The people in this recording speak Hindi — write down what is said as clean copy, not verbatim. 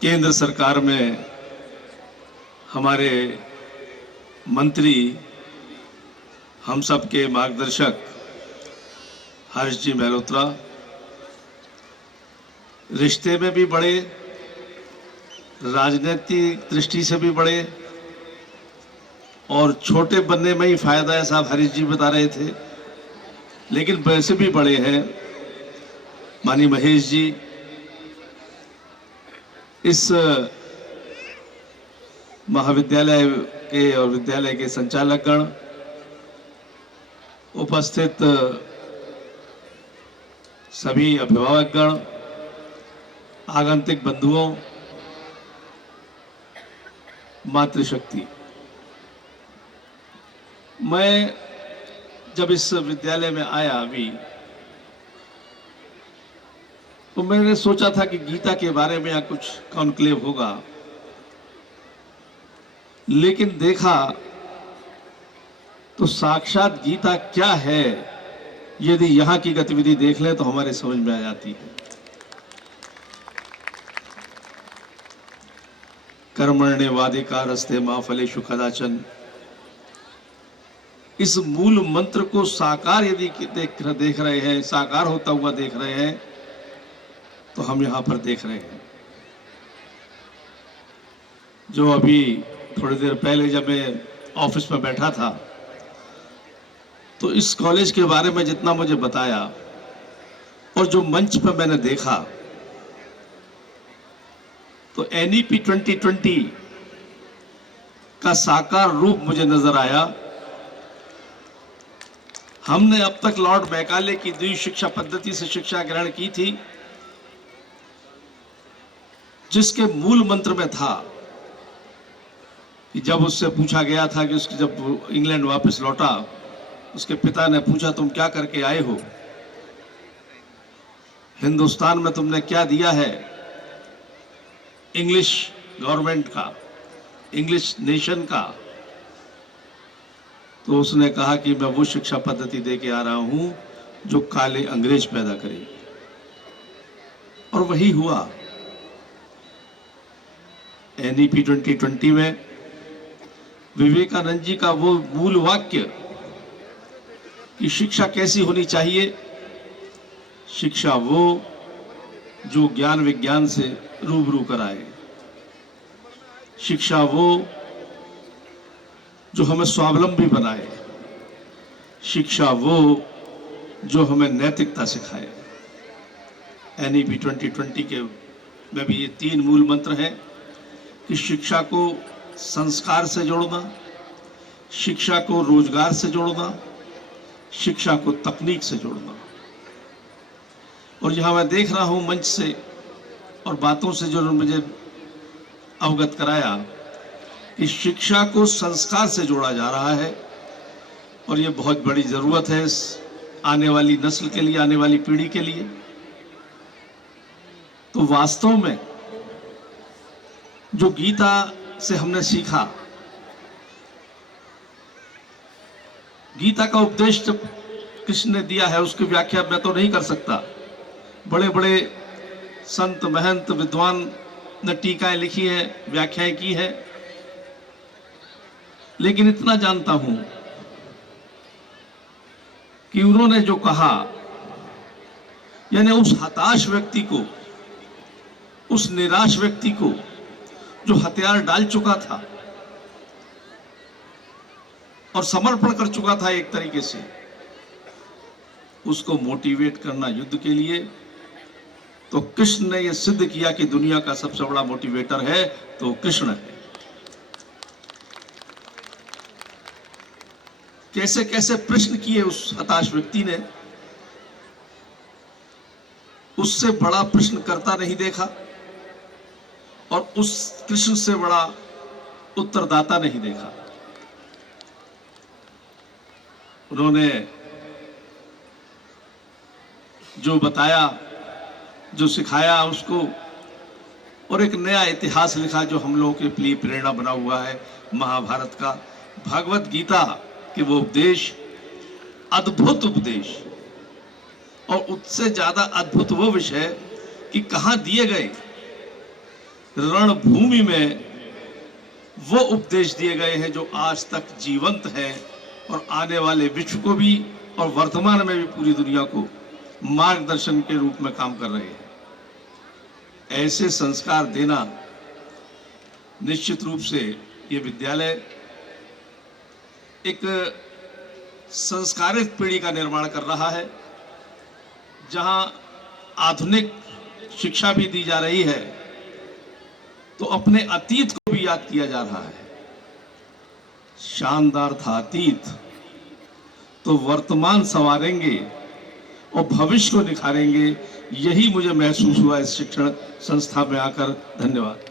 केंद्र सरकार में हमारे मंत्री, हम सब के मार्गदर्शक हर्ष जी मेहरोत्रा रिश्ते में भी बड़े, राजनीतिक दृष्टि से भी बड़े और छोटे बनने में ही फायदा है, साहब हरीश जी बता रहे थे, लेकिन वैसे भी बड़े हैं माननीय महेश जी। इस महाविद्यालय के और विद्यालय के संचालकगण, उपस्थित सभी अभिभावकगण, आगंतुक बंधुओं, मातृशक्ति, मैं जब इस विद्यालय में आया अभी तो मैंने सोचा था कि गीता के बारे में या कुछ कॉन्क्लेव होगा, लेकिन देखा तो साक्षात गीता क्या है यदि यहां की गतिविधि देख लें तो हमारे समझ में आ जाती है। कर्मण्येवाधिकारस्ते मा फलेषु कदाचन, इस मूल मंत्र को साकार यदि देख रहे हैं, साकार होता हुआ देख रहे हैं, तो हम यहां पर देख रहे हैं। जो अभी थोड़ी देर पहले जब मैं ऑफिस में बैठा था तो इस कॉलेज के बारे में जितना मुझे बताया और जो मंच पर मैंने देखा तो NEP 2020 का साकार रूप मुझे नजर आया। हमने अब तक लॉर्ड मैकाले की द्वि शिक्षा पद्धति से शिक्षा ग्रहण की थी, जिसके मूल मंत्र में था कि जब उससे पूछा गया था कि उसकी जब इंग्लैंड वापस लौटा, उसके पिता ने पूछा तुम क्या करके आए हो, हिंदुस्तान में तुमने क्या दिया है इंग्लिश गवर्नमेंट का, इंग्लिश नेशन का। तो उसने कहा कि मैं वो शिक्षा पद्धति दे के आ रहा हूं जो काले अंग्रेज पैदा करे, और वही हुआ। NEP 2020 में विवेकानंद जी का वो मूल वाक्य कि शिक्षा कैसी होनी चाहिए, शिक्षा वो जो ज्ञान विज्ञान से रूबरू कराए, शिक्षा वो जो हमें स्वावलंबी बनाए, शिक्षा वो जो हमें नैतिकता सिखाए। NEP 2020 के में भी ये तीन मूल मंत्र हैं कि शिक्षा को संस्कार से जोड़ना, शिक्षा को रोजगार से जोड़ना, शिक्षा को तकनीक से जोड़ना। और यहां मैं देख रहा हूं मंच से और बातों से जो मुझे अवगत कराया कि शिक्षा को संस्कार से जोड़ा जा रहा है, और ये बहुत बड़ी जरूरत है इस आने वाली नस्ल के लिए, आने वाली पीढ़ी के लिए। तो वास्तव में जो गीता से हमने सीखा, गीता का उपदेश जब कृष्ण ने दिया है उसकी व्याख्या मैं तो नहीं कर सकता, बड़े बड़े संत महंत विद्वान ने टीकाएं लिखी हैं, व्याख्याएं की है, लेकिन इतना जानता हूं कि उन्होंने जो कहा, यानी उस हताश व्यक्ति को, उस निराश व्यक्ति को जो हथियार डाल चुका था और समर्पण कर चुका था एक तरीके से, उसको मोटिवेट करना युद्ध के लिए, तो कृष्ण ने यह सिद्ध किया कि दुनिया का सबसे बड़ा मोटिवेटर है तो कृष्ण है। कैसे कैसे प्रश्न किए उस हताश व्यक्ति ने, उससे बड़ा प्रश्न करता नहीं देखा और उस कृष्ण से बड़ा उत्तरदाता नहीं देखा। उन्होंने जो बताया, जो सिखाया उसको, और एक नया इतिहास लिखा जो हम लोगों के लिए प्रेरणा बना हुआ है महाभारत का, भगवत गीता के वो उपदेश, अद्भुत उपदेश। और उससे ज्यादा अद्भुत वो विषय कि कहां दिए गए रणभूमि में वो उपदेश दिए गए हैं जो आज तक जीवंत हैं और आने वाले विश्व को भी और वर्तमान में भी पूरी दुनिया को मार्गदर्शन के रूप में काम कर रहे हैं। ऐसे संस्कार देना निश्चित रूप से ये विद्यालय एक संस्कारित पीढ़ी का निर्माण कर रहा है, जहां आधुनिक शिक्षा भी दी जा रही है तो अपने अतीत को भी याद किया जा रहा है। शानदार था अतीत, तो वर्तमान संवारेंगे और भविष्य को निखारेंगे, यही मुझे महसूस हुआ इस शिक्षण संस्था में आकर। धन्यवाद।